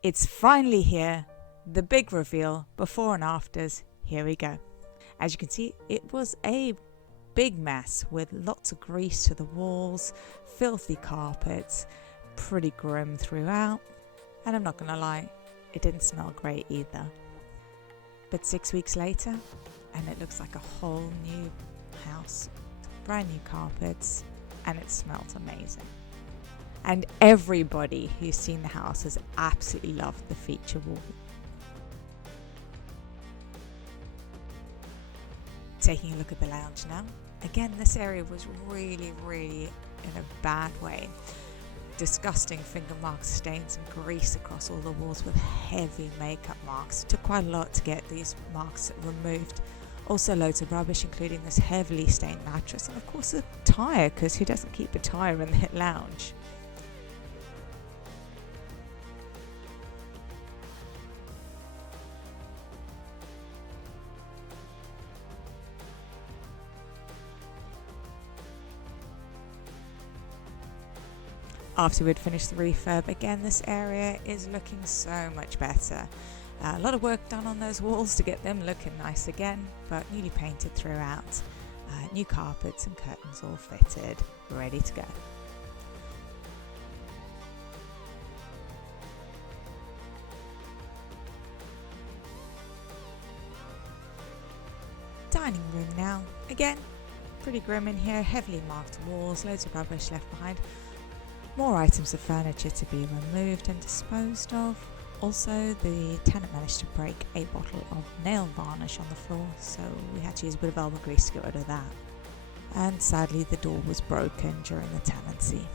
It's finally here, the big reveal, before and afters. Here we go. As you can see, it was a big mess with lots of grease to the walls, filthy carpets, pretty grim throughout, and I'm not gonna lie, it didn't smell great either. But 6 weeks later, and it looks like a whole new house, brand new carpets, and it smells amazing. And everybody who's seen the house has absolutely loved the feature wall. Taking a look at the lounge now. Again, this area was really in a bad way. Disgusting finger marks, stains and grease across all the walls with heavy makeup marks. It took quite a lot to get these marks removed. Also loads of rubbish, including this heavily stained mattress and of course a tyre, because who doesn't keep a tyre in the lounge? After we'd finished the refurb, again this area is looking so much better. A lot of work done on those walls to get them looking nice again, but newly painted throughout. New carpets and curtains all fitted, ready to go. Dining room now. Again, pretty grim in here, heavily marked walls, loads of rubbish left behind. More items of furniture to be removed and disposed of. Also, the tenant managed to break a bottle of nail varnish on the floor, so we had to use a bit of elbow grease to get rid of that. And sadly, the door was broken during the tenancy.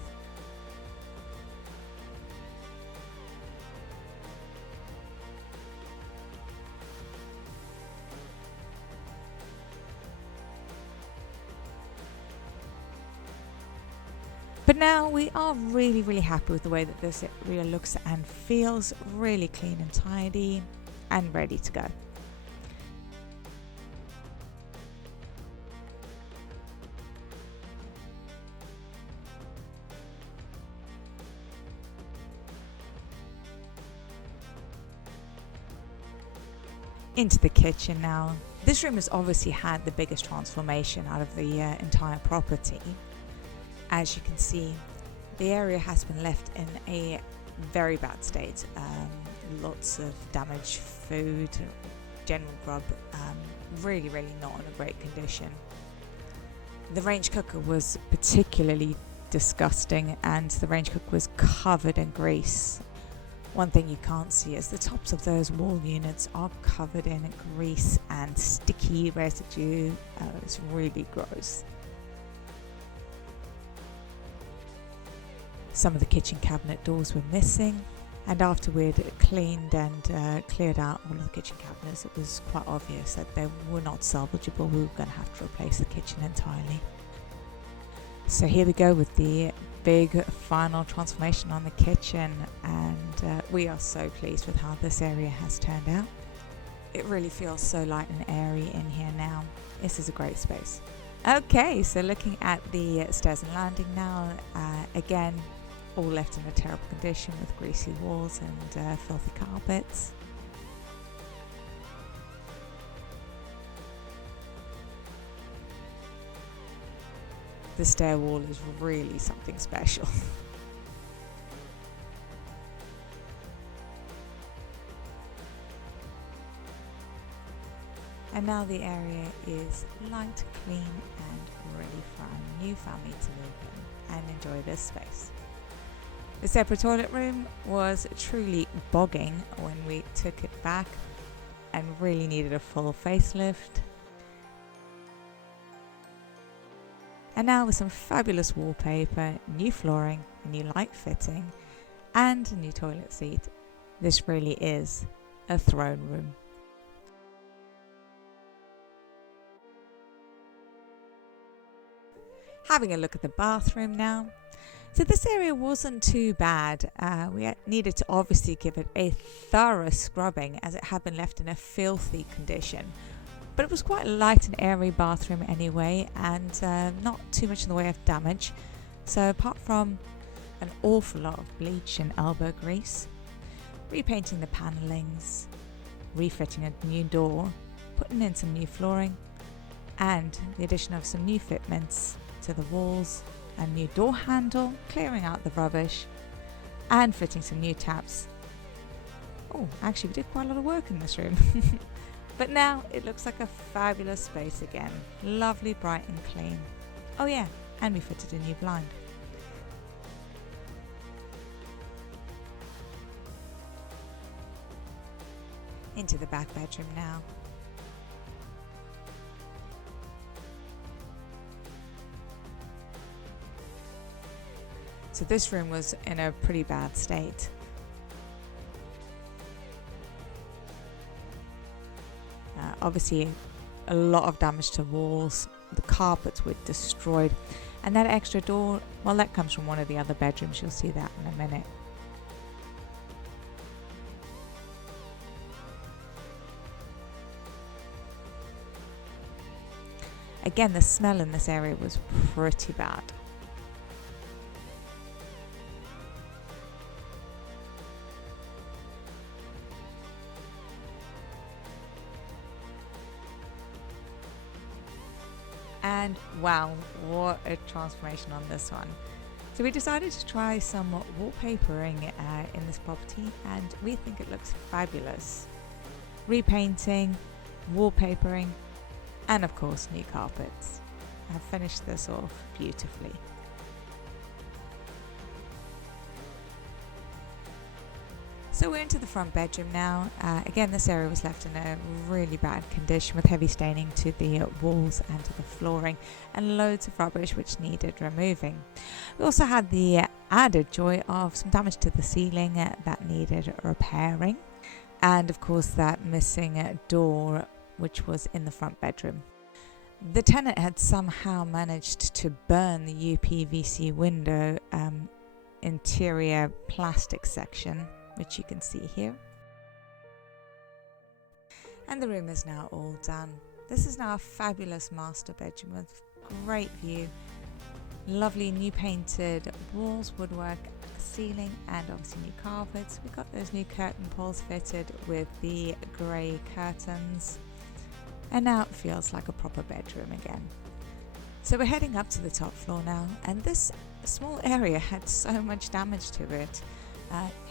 But now we are really happy with the way that this area looks and feels. Really clean and tidy and ready to go. Into the kitchen now. This room has obviously had the biggest transformation out of the entire property. As you can see, the area has been left in a very bad state. Lots of damaged food, general grub, really not in a great condition. The range cooker was particularly disgusting, and the range cooker was covered in grease. One thing you can't see is the tops of those wall units are covered in grease and sticky residue. It's really gross. Some of the kitchen cabinet doors were missing, and after we'd cleaned and cleared out all of the kitchen cabinets, it was quite obvious that they were not salvageable. We were going to have to replace the kitchen entirely. So here we go with the big final transformation on the kitchen, and we are so pleased with how this area has turned out. It really feels so light and airy in here now. This is a great space. Okay, so looking at the stairs and landing now, again, all left in a terrible condition with greasy walls and filthy carpets. The stair wall is really something special. And now the area is light, clean and ready for our new family to move in and enjoy this space. The separate toilet room was truly bogging when we took it back and really needed a full facelift. And now with some fabulous wallpaper, new flooring, a new light fitting and a new toilet seat, this really is a throne room. Having a look at the bathroom now. So this area wasn't too bad. We needed to obviously give it a thorough scrubbing as it had been left in a filthy condition. But it was quite a light and airy bathroom anyway, and not too much in the way of damage. So apart from an awful lot of bleach and elbow grease, repainting the panellings, refitting a new door, putting in some new flooring, and the addition of some new fitments to the walls, a new door handle, clearing out the rubbish, and fitting some new taps. Oh, actually we did quite a lot of work in this room. But now it looks like a fabulous space again. Lovely, bright and clean. Oh yeah, and we fitted a new blind. Into the back bedroom now. So this room was in a pretty bad state. Obviously a lot of damage to walls, the carpets were destroyed, and that extra door, well, that comes from one of the other bedrooms. You'll see that in a minute. Again, the smell in this area was pretty bad. And wow, what a transformation on this one. So we decided to try some wallpapering in this property, and we think it looks fabulous. Repainting, wallpapering, and of course new carpets. I've finished this off beautifully. So we're into the front bedroom now. Again, this area was left in a really bad condition with heavy staining to the walls and to the flooring and loads of rubbish which needed removing. We also had the added joy of some damage to the ceiling that needed repairing, and of course that missing door which was in the front bedroom. The tenant had somehow managed to burn the UPVC window interior plastic section, which you can see here. And the room is now all done. This is now a fabulous master bedroom with great view, lovely new painted walls, woodwork, ceiling, and obviously new carpets. We've got those new curtain poles fitted with the grey curtains, and now it feels like a proper bedroom again. So we're heading up to the top floor now, and this small area had so much damage to it.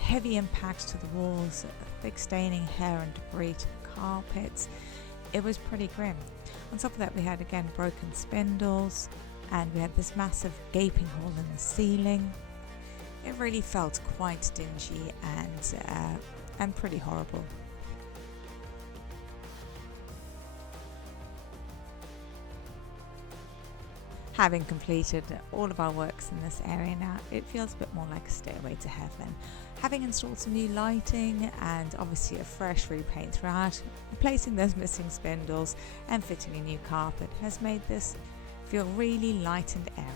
Heavy impacts to the walls, thick staining, hair and debris to the carpets. It was pretty grim. On top of that, we had again broken spindles, and we had this massive gaping hole in the ceiling. It really felt quite dingy and pretty horrible. Having completed all of our works in this area now, it feels a bit more like a stairway to heaven. Having installed some new lighting and obviously a fresh repaint throughout, replacing those missing spindles and fitting a new carpet has made this feel really light and airy.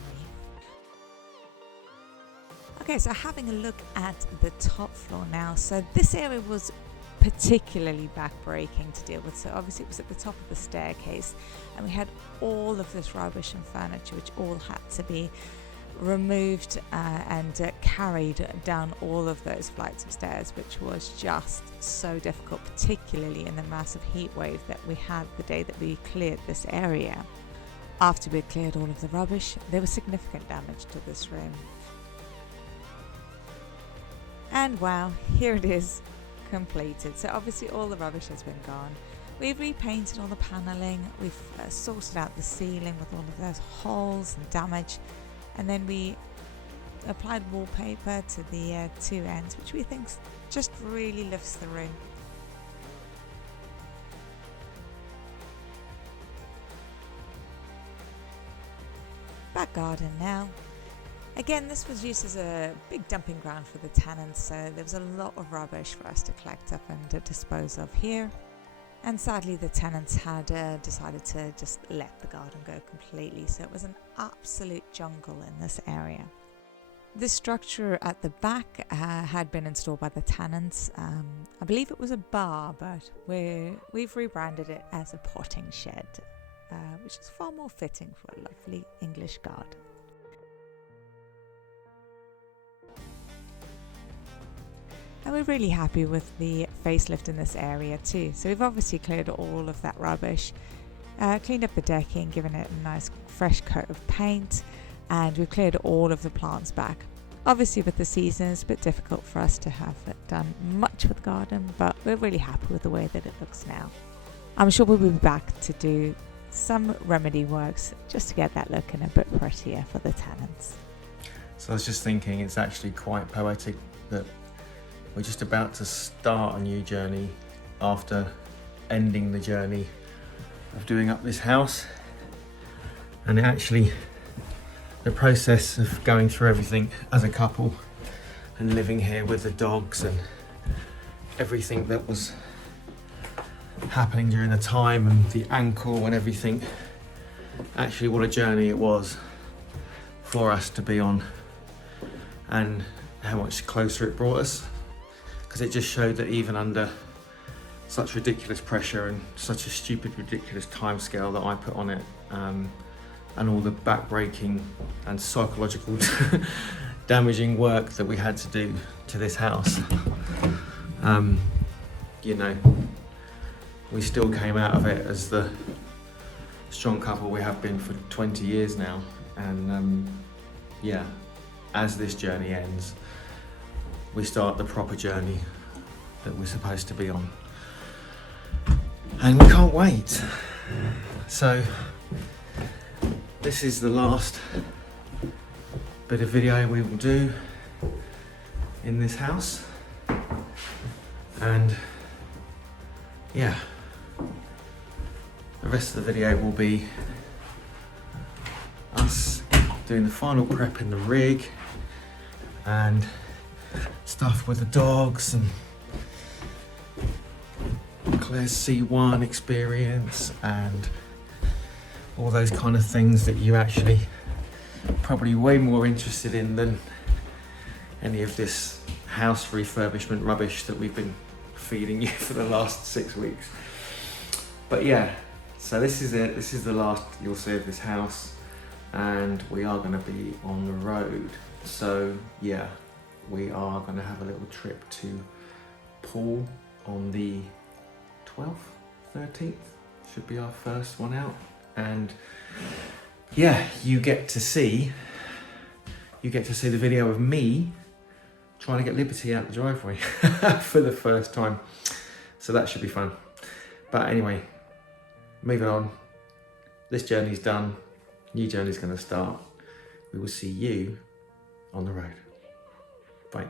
Okay, so having a look at the top floor now. So this area was particularly backbreaking to deal with. So obviously it was at the top of the staircase, and we had all of this rubbish and furniture which all had to be removed and carried down all of those flights of stairs, which was just so difficult, particularly in the massive heat wave that we had the day that we cleared this area. After we cleared all of the rubbish, there was significant damage to this room. And wow, here it is, completed. So obviously all the rubbish has been gone. We've repainted all the panelling, we've sorted out the ceiling with all of those holes and damage, and then we applied wallpaper to the two ends, which we think just really lifts the room. Back garden now. Again, this was used as a big dumping ground for the tenants, so there was a lot of rubbish for us to collect up and dispose of here. And sadly, the tenants had decided to just let the garden go completely, so it was an absolute jungle in this area. This structure at the back had been installed by the tenants. I believe it was a bar, but we've rebranded it as a potting shed, which is far more fitting for a lovely English garden. And we're really happy with the facelift in this area too. So we've obviously cleared all of that rubbish, cleaned up the decking, given it a nice fresh coat of paint, and we've cleared all of the plants back. Obviously with the season it's a bit difficult for us to have done much with the garden, but we're really happy with the way that it looks now. I'm sure we'll be back to do some remedy works just to get that looking a bit prettier for the tenants. So I was just thinking, it's actually quite poetic that we're just about to start a new journey after ending the journey of doing up this house. And actually, the process of going through everything as a couple and living here with the dogs and everything that was happening during the time and the ankle and everything, actually what a journey it was for us to be on, and how much closer it brought us, because it just showed that even under such ridiculous pressure and such a stupid, ridiculous timescale that I put on it, and all the back-breaking and psychological damaging work that we had to do to this house, you know, we still came out of it as the strong couple we have been for 20 years now. And yeah, as this journey ends, we start the proper journey that we're supposed to be on. And we can't wait. So this is the last bit of video we will do in this house. And yeah, the rest of the video will be us doing the final prep in the rig and stuff with the dogs and Claire's C1 experience and all those kind of things that you actually probably way more interested in than any of this house refurbishment rubbish that we've been feeding you for the last 6 weeks. But yeah, so this is it. This is the last you'll see of this house, and we are going to be on the road. So yeah, we are going to have a little trip to Poole on the 12th, 13th, should be our first one out. And yeah, you get to see the video of me trying to get Liberty out the driveway for the first time. So that should be fun. But anyway, moving on. This journey's done. New journey's going to start. We will see you on the road. Bye.